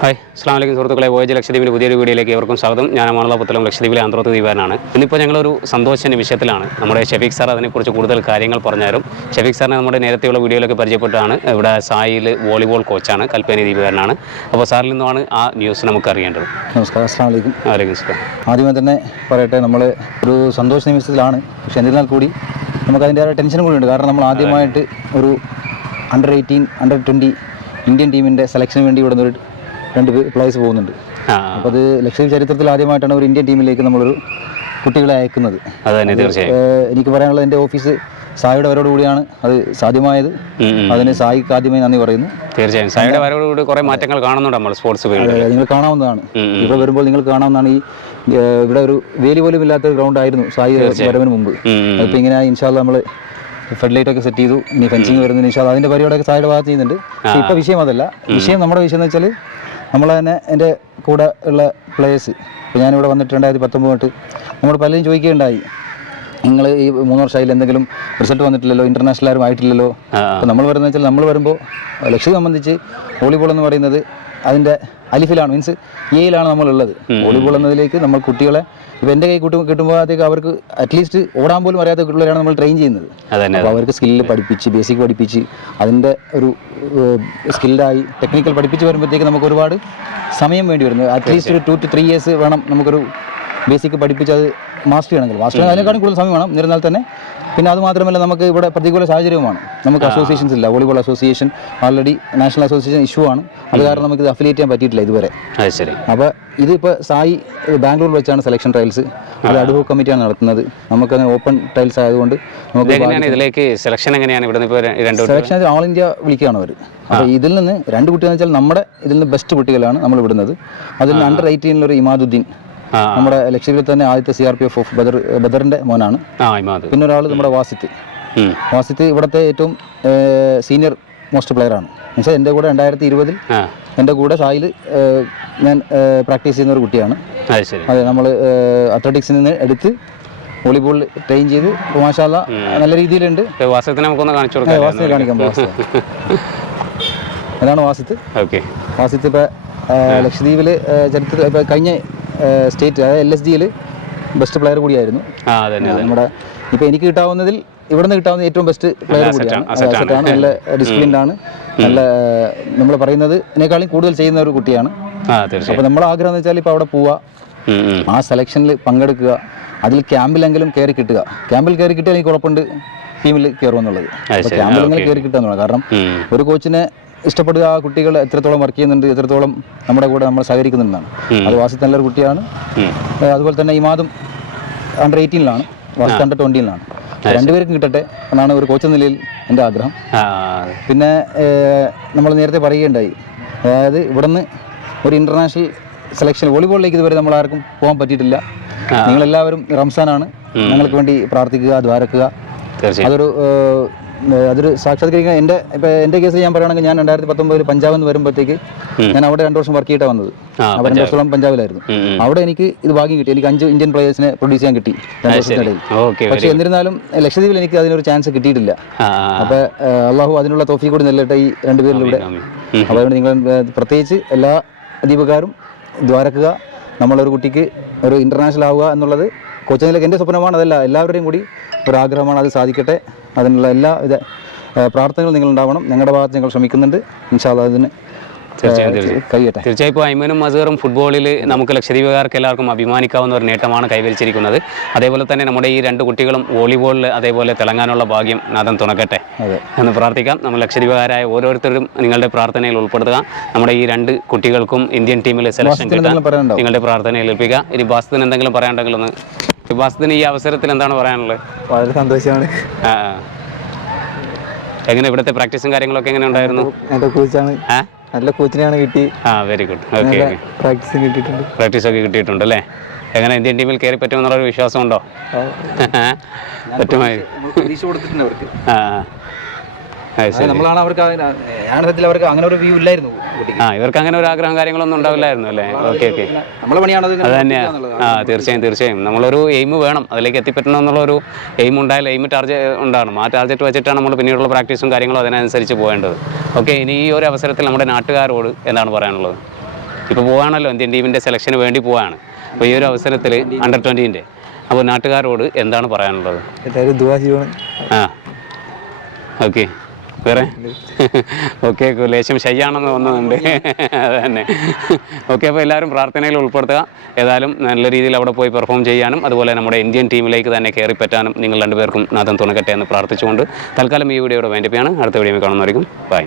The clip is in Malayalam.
ഹായ് അസ്സാം വലൈക്കും സുഹൃത്തുക്കളെ. വോയേജ് ലക്ഷദ്വീപിൻ്റെ പുതിയൊരു വീഡിയോയിലേക്ക് ഏവർക്കും സ്വാഗതം. ഞാൻ അമാനുള്ള ലക്ഷദ്വീപിലെ ആന്ത്രോത്ത് ദ്വീപാനാണ്. ഇന്നിപ്പോൾ ഞങ്ങളൊരു സന്തോഷ നിമിഷത്തിലാണ്. നമ്മുടെ ഷെഫീഖ് സാർ അതിനെക്കുറിച്ച് കൂടുതൽ കാര്യങ്ങൾ പറഞ്ഞുതരും. ഷെഫീഖ് സാറിനെ നമ്മുടെ നേരത്തെയുള്ള വീഡിയോയിലൊക്കെ പരിചയപ്പെട്ടാണ്. ഇവിടെ സായിൽ വോളിബോൾ കോച്ചാണ്, കൽപ്പേനി ദ്വീപുകാരനാണ്. അപ്പോൾ സാറിൽ നിന്നുമാണ് ആ ന്യൂസ് നമുക്ക് അറിയേണ്ടത്. നമസ്കാരം. അസ്സാം വലൈക്കും. വലൈക്കും സ്ലാം. ആദ്യമേ തന്നെ പറയട്ടെ, നമ്മൾ ഒരു സന്തോഷ നിമിഷത്തിലാണ്. പക്ഷേ എന്നിരുന്നാൽ കൂടി നമുക്കതിൻ്റെ ടെൻഷൻ കൂടിയുണ്ട്. കാരണം നമ്മൾ ആദ്യമായിട്ട് ഒരു അണ്ടർ 18, അണ്ടർ 20 ഇന്ത്യൻ ടീമിൻ്റെ സെലക്ഷന് വേണ്ടി ഇവിടെ നിന്നൊരു 2 പ്ലേയേഴ്സ് പോകുന്നുണ്ട്. അപ്പോൾ അത് ലക്ഷദ്വീപ് ചരിത്രത്തിൽ ആദ്യമായിട്ടാണ് ഒരു ഇന്ത്യൻ ടീമിലേക്ക് നമ്മളൊരു കുട്ടികളെ അയക്കുന്നത്. എനിക്ക് പറയാനുള്ളത്, എൻ്റെ ഓഫീസ് സായിയുടെ വരവോടുകൂടിയാണ് അത് സാധ്യമായത്. അതിന് സായിക്ക് ആദ്യമായി നന്ദി പറയുന്നു. തീർച്ചയായും സായിയുടെ വരവോടുകൂടി കുറേ മാറ്റങ്ങൾ കാണുന്നുണ്ട് നമ്മൾ സ്പോർട്സ് ഫീൽഡിൽ. നിങ്ങൾ കാണാവുന്നതാണ്. ഇവിടെ വരുമ്പോൾ നിങ്ങൾ കാണാവുന്നതാണ്. ഇവിടെ ഒരു വേലി പോലും ഇല്ലാത്ത ഗ്രൗണ്ട് ആയിരുന്നു സായി വരവിന് മുമ്പ്. അതിപ്പോൾ ഇങ്ങനെ ഇൻഷാല്ലാ നമ്മൾ ഫെഡ്ലൈറ്റ് ഒക്കെ സെറ്റ് ചെയ്തു. ഇനി ഫെൻസിങ് വരുന്നതിന് ഇൻഷാല്ലാ അതിൻ്റെ പരിപാടിയൊക്കെ സായിയുടെ ഭാഗത്ത് ചെയ്യുന്നുണ്ട്. ഇപ്പോൾ വിഷയം അതല്ല. നമ്മുടെ വിഷയം എന്ന് വെച്ചാൽ നമ്മൾ തന്നെ എൻ്റെ കൂടെ ഉള്ള പ്ലേയേഴ്സ്. ഇപ്പോൾ ഞാനിവിടെ വന്നിട്ട് 2019 തൊട്ട് നമ്മൾ പലരും ചോദിക്കുകയുണ്ടായി, നിങ്ങൾ ഈ 3 വർഷമായാലും എന്തെങ്കിലും റിസൾട്ട് വന്നിട്ടില്ലല്ലോ, ഇൻ്റർനാഷണൽ ആരും ആയിട്ടില്ലല്ലോ. അപ്പോൾ നമ്മൾ വരുന്നത് വെച്ചാൽ, നമ്മൾ വരുമ്പോൾ ലക്ഷ്യം സംബന്ധിച്ച് വോളിബോൾ എന്ന് പറയുന്നത് അതിൻ്റെ അലിഫിലാണ്, മീൻസ് എയിലാണ് നമ്മളുള്ളത്. വോളിബോൾ എന്നതിലേക്ക് നമ്മൾ കുട്ടികളെ ഇപ്പോൾ എൻ്റെ കൈ കിട്ടുമ്പോഴത്തേക്ക് അവർക്ക് അറ്റ്ലീസ്റ്റ് ഓടാൻ പോലും അറിയാത്ത കുട്ടികളെയാണ് നമ്മൾ ട്രെയിൻ ചെയ്യുന്നത്. അപ്പോൾ അവർക്ക് സ്കില്ല് പഠിപ്പിച്ച്, ബേസിക് പഠിപ്പിച്ച്, അതിൻ്റെ ഒരു സ്കിൽഡായി ടെക്നിക്കൽ പഠിപ്പിച്ച് വരുമ്പോഴത്തേക്ക് നമുക്ക് ഒരുപാട് സമയം വേണ്ടി വരുന്നത്. അറ്റ്ലീസ്റ്റ് ഒരു 2 to 3 years വേണം നമുക്കൊരു ബേസിക് പഠിപ്പിച്ച് അത് മാസ്റ്റർ ചെയ്യണമെങ്കിൽ. മാസ്റ്റർ അതിനേക്കാളും കൂടുതൽ സമയം വേണം. എന്നിരുന്നാൽ തന്നെ പിന്നെ അത് മാത്രമല്ല, നമുക്ക് ഇവിടെ പ്രതികൂല സാഹചര്യവുമാണ്. നമുക്ക് അസോസിയേഷൻസ് ഇല്ല. Volleyball association already national association issue ആണ്. അത് കാരണം നമുക്ക് ഇത് അഫിലിയേറ്റ് ചെയ്യാൻ പറ്റിയിട്ടില്ല ഇതുവരെ. അപ്പോൾ ഇതിപ്പോൾ സായി ബാംഗ്ലൂരിൽ വെച്ചാണ് സെലക്ഷൻ ട്രയൽസ്. അത് അഡ്ഹോക് കമ്മിറ്റിയാണ് നടത്തുന്നത്. നമുക്ക് ഓപ്പൺ ട്രയൽസ് ആയതുകൊണ്ട് നമുക്ക് സെലക്ഷൻ ഓൾ ഇന്ത്യ വിളിക്കുകയാണ് അവർ. അപ്പോൾ ഇതിൽ നിന്ന് 2 കുട്ടികൾ വെച്ചാൽ നമ്മുടെ ഇതിൽ നിന്ന് ബെസ്റ്റ് കുട്ടികളാണ് നമ്മൾ വിടുന്നത്. അതിൽ നിന്ന് അണ്ടർ 18 ഒരു ഇമാദുദ്ദീൻ, നമ്മുടെ ലക്ഷദ്വീപിൽ തന്നെ ആദ്യത്തെ CRPF ഓഫ് ബദറിന്റെ മോനാണ്. പിന്നെ ഒരാൾ നമ്മുടെ വാസിത്ത് ഇവിടുത്തെ ഏറ്റവും സീനിയർ മോസ്റ്റ് പ്ലെയർ ആണ്. എന്നുവെച്ചാൽ എൻ്റെ കൂടെ 2020 എൻ്റെ കൂടെ സായിൽ ഞാൻ പ്രാക്ടീസ് ചെയ്യുന്ന ഒരു കുട്ടിയാണ്. അതെ, നമ്മൾ അത്ലറ്റിക്സിൽ നിന്ന് എടുത്ത് വോളിബോൾ ട്രെയിൻ ചെയ്ത് മാഷാല്ലാ നല്ല രീതിയിലുണ്ട്. വാസിത്തിനെ കാണിക്കാം. അതാണ് വാസിത്ത്. ഇപ്പോൾ ലക്ഷദ്വീപിൽ ചരിത്രത്തിൽ ഇപ്പോൾ കഴിഞ്ഞ സ്റ്റേറ്റ് LSDയിൽ ബെസ്റ്റ് പ്ലെയർ കൂടിയായിരുന്നു. നമ്മുടെ ഇപ്പോൾ എനിക്ക് കിട്ടാവുന്നതിൽ ഇവിടുന്ന് കിട്ടാവുന്ന ഏറ്റവും ബെസ്റ്റ് പ്ലെയർ കൂടിയാണ്. നല്ല ഡിസിപ്ലിൻഡ് ആണ്. നല്ല നമ്മൾ പറയുന്നതിനേക്കാളും കൂടുതൽ ചെയ്യുന്ന ഒരു കുട്ടിയാണ്. അപ്പോൾ നമ്മുടെ ആഗ്രഹം എന്ന് വെച്ചാൽ ഇപ്പോൾ അവിടെ പോവുക, ആ സെലക്ഷനിൽ പങ്കെടുക്കുക, അതിൽ ക്യാമ്പിലെങ്കിലും കയറി കിട്ടുക. ക്യാമ്പിൽ കയറി കിട്ടിയാൽ എനിക്ക് ഉറപ്പുണ്ട് ടീമിൽ കയറുമെന്നുള്ളത്. അപ്പോൾ ക്യാമ്പിലെങ്കിലും കയറി കിട്ടുക എന്നുള്ളത്. കാരണം ഒരു കോച്ചിനെ ഇഷ്ടപ്പെടുക, ആ കുട്ടികൾ എത്രത്തോളം വർക്ക് ചെയ്യുന്നുണ്ട്, എത്രത്തോളം നമ്മുടെ കൂടെ നമ്മൾ സഹകരിക്കുന്നുണ്ടെന്നാണ്. അത് വാസിത്ത് നല്ലൊരു കുട്ടിയാണ്. അതുപോലെ തന്നെ ഇമാദും അണ്ടർ 18 വാസിത്ത് അണ്ടർ 20 രണ്ടുപേർക്കും കിട്ടട്ടെ എന്നാണ് ഒരു കോച്ച് നിലയിൽ എൻ്റെ ആഗ്രഹം. പിന്നെ നമ്മൾ നേരത്തെ പറയുകയുണ്ടായി, അതായത് ഇവിടുന്ന് ഒരു ഇൻ്റർനാഷണൽ സെലക്ഷൻ വോളിബോളിലേക്ക് ഇതുവരെ നമ്മൾ ആർക്കും പോകാൻ പറ്റിയിട്ടില്ല. നിങ്ങളെല്ലാവരും റംസാനാണ്, ഞങ്ങൾക്ക് വേണ്ടി പ്രാർത്ഥിക്കുക, ദ്വാരക്കുക. അതൊരു സാക്ഷാത്കരിക്കാൻ എൻ്റെ കേസിൽ ഞാൻ പറയുകയാണെങ്കിൽ, ഞാൻ 2019 പഞ്ചാബിൽ നിന്ന് വരുമ്പോഴത്തേക്ക് ഞാൻ അവിടെ 2 വർഷം വർക്ക് ചെയ്തിട്ടാണ് വന്നത്. അവിടെ 2 വർഷത്തോളം പഞ്ചാബിലായിരുന്നു. അവിടെ എനിക്ക് ഇത് ഭാഗ്യം കിട്ടി. എനിക്ക് 5 ഇന്ത്യൻ പ്ലേയേഴ്സിനെ പ്രൊഡ്യൂസ് ചെയ്യാൻ കിട്ടി 2 വർഷത്തിനിടയിൽ. പക്ഷേ എന്നിരുന്നാലും ലക്ഷദ്വീപിൽ എനിക്ക് അതിനൊരു ചാൻസ് കിട്ടിയിട്ടില്ല. അപ്പോൾ അള്ളാഹു അതിനുള്ള തോഫീക്ക് കൂടി നൽകട്ടെ ഈ 2 പേരിലൂടെ. അപ്പോൾ അതുകൊണ്ട് നിങ്ങൾ പ്രത്യേകിച്ച് എല്ലാ ദ്വീപുകാരും ദ്വാരക്കുക. നമ്മളൊരു കുട്ടിക്ക് ഒരു ഇൻ്റർനാഷണൽ ആവുക എന്നുള്ളത് കോച്ചിങ്ങിലേക്ക് എൻ്റെ സ്വപ്നമാണ്. അതല്ല, എല്ലാവരുടെയും കൂടി ഒരാഗ്രഹമാണ്. അത് സാധിക്കട്ടെ. അതിനുള്ള എല്ലാ പ്രാർത്ഥനകളും നിങ്ങളുണ്ടാവണം. ഞങ്ങളുടെ ഭാഗത്ത് ഞങ്ങൾ ശ്രമിക്കുന്നുണ്ട്. ഇൻഷാ അല്ലാഹ് അതിന് കഴിയട്ടെ. തീർച്ചയായും ഇപ്പോൾ ഐമനും അസറും ഫുട്ബോളിൽ നമുക്ക് ലക്ഷദ്വീപുകാർക്ക് എല്ലാവർക്കും അഭിമാനിക്കാവുന്ന ഒരു നേട്ടമാണ് കൈവരിച്ചിരിക്കുന്നത്. അതേപോലെ തന്നെ നമ്മുടെ ഈ 2 കുട്ടികളും വോളിബോളിൽ അതേപോലെ തിളങ്ങാനുള്ള ഭാഗ്യം നാഥൻ തുണക്കട്ടെ എന്ന് പ്രാർത്ഥിക്കാം. നമ്മൾ ലക്ഷദ്വീപുകാരായ ഓരോരുത്തരും നിങ്ങളുടെ പ്രാർത്ഥനയിൽ ഉൾപ്പെടുത്തുക. നമ്മുടെ ഈ 2 കുട്ടികൾക്കും ഇന്ത്യൻ ടീമിൽ സെലക്ഷൻ കിട്ടാൻ നിങ്ങളുടെ പ്രാർത്ഥനയിൽ ഏൽപ്പിക്കുക. ഇനി ബാസിത്തിന് എന്തെങ്കിലും പറയാനുണ്ടെങ്കിൽ ഒന്ന്. ബാസിത്തിന് ഈ അവസരത്തിൽ എന്താണ് പറയാനുള്ളത്? വളരെ സന്തോഷമാണ്. എങ്ങനെ ഇവിടുത്തെ പ്രാക്ടീസും കാര്യങ്ങളൊക്കെ എങ്ങനെ ഉണ്ടായിരുന്നു? എൻ്റെ കോച്ചാണ്, നല്ല കോച്ചിനെയാണ് കിട്ടി. Very good. ഓക്കെ, പ്രാക്ടീസ് ഒക്കെ കിട്ടിയിട്ടുണ്ട് അല്ലേ? എങ്ങനെ ഇന്ത്യൻ ടീമിൽ കയറി പറ്റുമെന്നുള്ളൊരു വിശ്വാസമുണ്ടോ? പറ്റുമായി. നമ്മളാണ് അവർക്ക് അവർക്ക് അങ്ങനെ ഒരു വ്യൂ ഇല്ലായിരുന്നു. ഇവർക്ക് അങ്ങനെ ഒരു ആഗ്രഹം കാര്യങ്ങളൊന്നും ഉണ്ടാവില്ലായിരുന്നു അല്ലേ? ഓക്കെ. നമ്മളെ പണിയാണ് അത് തന്നെയാണ്. തീർച്ചയായും നമ്മളൊരു എയിം വേണം, അതിലേക്ക് എത്തിപ്പറ്റണം എന്നുള്ളൊരു എയിം ഉണ്ടായാലും എയിം ടാർജറ്റ് ഉണ്ടാകണം. ആ ടാർജറ്റ് വെച്ചിട്ടാണ് നമ്മൾ പിന്നീടുള്ള പ്രാക്ടീസും കാര്യങ്ങളും അതിനനുസരിച്ച് പോകേണ്ടത്. ഓക്കെ, ഇനി ഈ ഒരു അവസരത്തിൽ നമ്മുടെ നാട്ടുകാരോട് എന്താണ് പറയാനുള്ളത്? ഇപ്പോൾ പോവാണല്ലോ ഇന്ത്യൻ ടീമിൻ്റെ സെലക്ഷന് വേണ്ടി പോവാണ്. അപ്പോൾ ഈ ഒരു അവസരത്തിൽ അണ്ടർ 20-ൻ്റെ അപ്പോൾ നാട്ടുകാരോട് എന്താണ് പറയാനുള്ളത്? എല്ലാവരും ദുആ ചെയ്യണം. ആ ഓക്കെ, വേറെ ഓക്കെ, ലേശം ശയ്യാണെന്ന് തോന്നുന്നുണ്ട്. അത് തന്നെ. ഓക്കെ, അപ്പോൾ എല്ലാവരും പ്രാർത്ഥനയിൽ ഉൾപ്പെടുത്തുക. ഏതായാലും നല്ല രീതിയിൽ അവിടെ പോയി പെർഫോം ചെയ്യാനും അതുപോലെ നമ്മുടെ ഇന്ത്യൻ ടീമിലേക്ക് തന്നെ കയറിപ്പറ്റാനും നിങ്ങൾ രണ്ടുപേർക്കും നാഥൻ തുണക്കട്ടെ എന്ന് പ്രാർത്ഥിച്ചുകൊണ്ട് തൽക്കാലം ഈ വീഡിയോയുടെ വൈൻഡപ്പ് ചെയ്യാണ്. അടുത്ത വീഡിയോ കാണുന്നതായിരിക്കും. ബൈ.